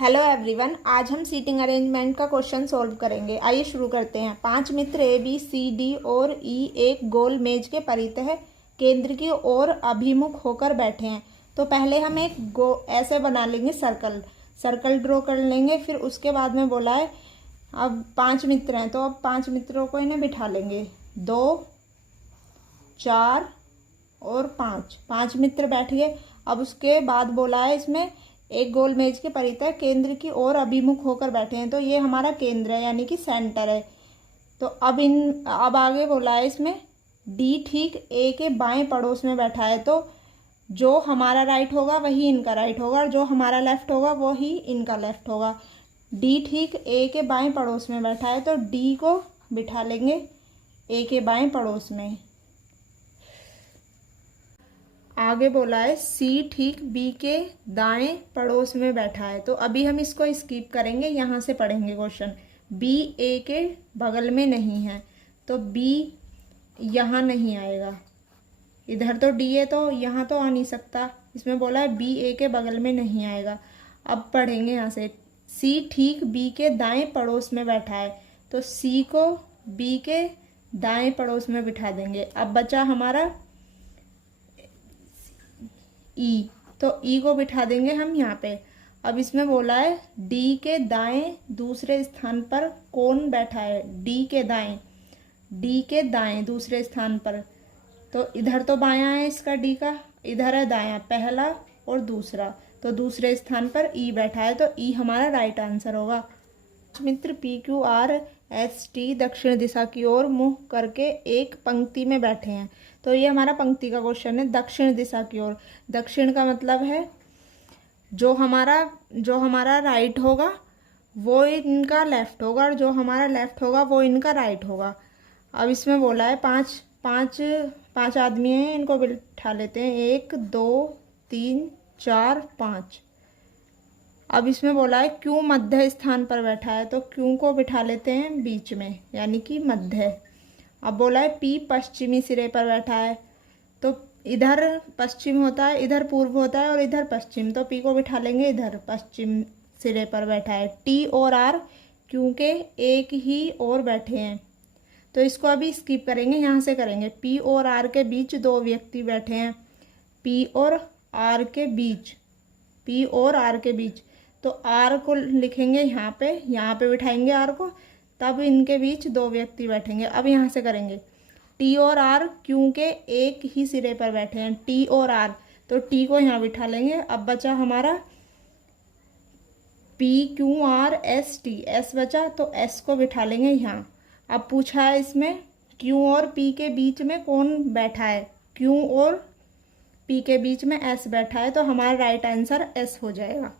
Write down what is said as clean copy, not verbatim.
Hello everyone, आज हम seating arrangement का क्वेश्चन सॉल्व करेंगे। आइए शुरू करते हैं। 5 मित्र ए बी सी डी और ई एक गोल मेज के परितः केंद्र की ओर अभिमुख होकर बैठे हैं। तो पहले हम एक ऐसे बना लेंगे, सर्कल ड्रॉ कर लेंगे। फिर उसके बाद में बोला है अब 5 मित्र हैं, तो अब 5 मित्रों को इन्हें बिठा लेंगे। 2, 4 और 5 मित्र बैठ गए। अब उसके बाद बोला है इसमें एक गोल मेज के परितः केंद्र की ओर अभिमुख होकर बैठे हैं। तो ये हमारा केंद्र है, यानी कि सेंटर है। तो अब आगे बोला है इसमें डी ठीक ए के बाएं पड़ोस में बैठा है। तो जो हमारा राइट होगा वही इनका राइट होगा, और जो हमारा लेफ्ट होगा वही इनका लेफ्ट होगा। डी ठीक ए के बाएं पड़ोस में बैठा है, तो डी को बिठा लेंगे ए के बाएं पड़ोस में। आगे बोला है सी ठीक बी के दाएं पड़ोस में बैठा है। तो अभी हम इसको स्किप करेंगे, यहाँ से पढ़ेंगे क्वेश्चन। बी ए के बगल में नहीं है, तो बी यहाँ नहीं आएगा। इधर तो डी है, तो यहाँ तो आ नहीं सकता। इसमें बोला है बी ए के बगल में नहीं आएगा। अब पढ़ेंगे यहाँ से। सी ठीक बी के दाएं पड़ोस में बैठा है, तो सी को बी के दाएं पड़ोस में बिठा देंगे। अब बचा हमारा ई, तो ई को बिठा देंगे हम यहाँ पे। अब इसमें बोला है डी के दाएं दूसरे स्थान पर कौन बैठा है। डी के दाएं दूसरे स्थान पर, तो इधर तो बायां है इसका, डी का इधर है दायां, पहला और दूसरा। तो दूसरे स्थान पर ई बैठा है, तो ई हमारा राइट आंसर होगा। मित्र P Q R S T दक्षिण दिशा की ओर मुंह करके एक पंक्ति में बैठे हैं। तो ये हमारा पंक्ति का क्वेश्चन है, दक्षिण दिशा की ओर। दक्षिण का मतलब है जो हमारा राइट होगा वो इनका लेफ्ट होगा, और जो हमारा लेफ्ट होगा वो इनका राइट होगा। अब इसमें बोला है पाँच आदमी हैं, इनको बिठा लेते हैं। 1, 2, 3, 4, 5। अब इसमें बोला है क्यों मध्य स्थान पर बैठा है, तो क्यों को बिठा लेते हैं बीच में, यानी कि मध्य। अब बोला है पी पश्चिमी सिरे पर बैठा है, तो इधर पश्चिम होता है, इधर पूर्व होता है और इधर पश्चिम। तो पी को बिठा लेंगे इधर पश्चिम सिरे पर बैठा है। टी और आर क्योंकि एक ही और बैठे हैं, तो इसको अभी स्किप करेंगे, यहाँ से करेंगे। पी और आर के बीच 2 व्यक्ति बैठे हैं। पी और आर के बीच, तो आर को लिखेंगे यहाँ पे बिठाएंगे आर को, तब इनके बीच 2 व्यक्ति बैठेंगे। अब यहाँ से करेंगे टी और आर क्योंकि एक ही सिरे पर बैठे हैं। टी और आर, तो टी को यहाँ बिठा लेंगे। अब बचा हमारा P Q R S T, S बचा, तो एस को बिठा लेंगे यहाँ। अब पूछा है इसमें क्यू और पी के बीच में कौन बैठा है। क्यू और पी के बीच में एस बैठा है, तो हमारा राइट आंसर एस हो जाएगा।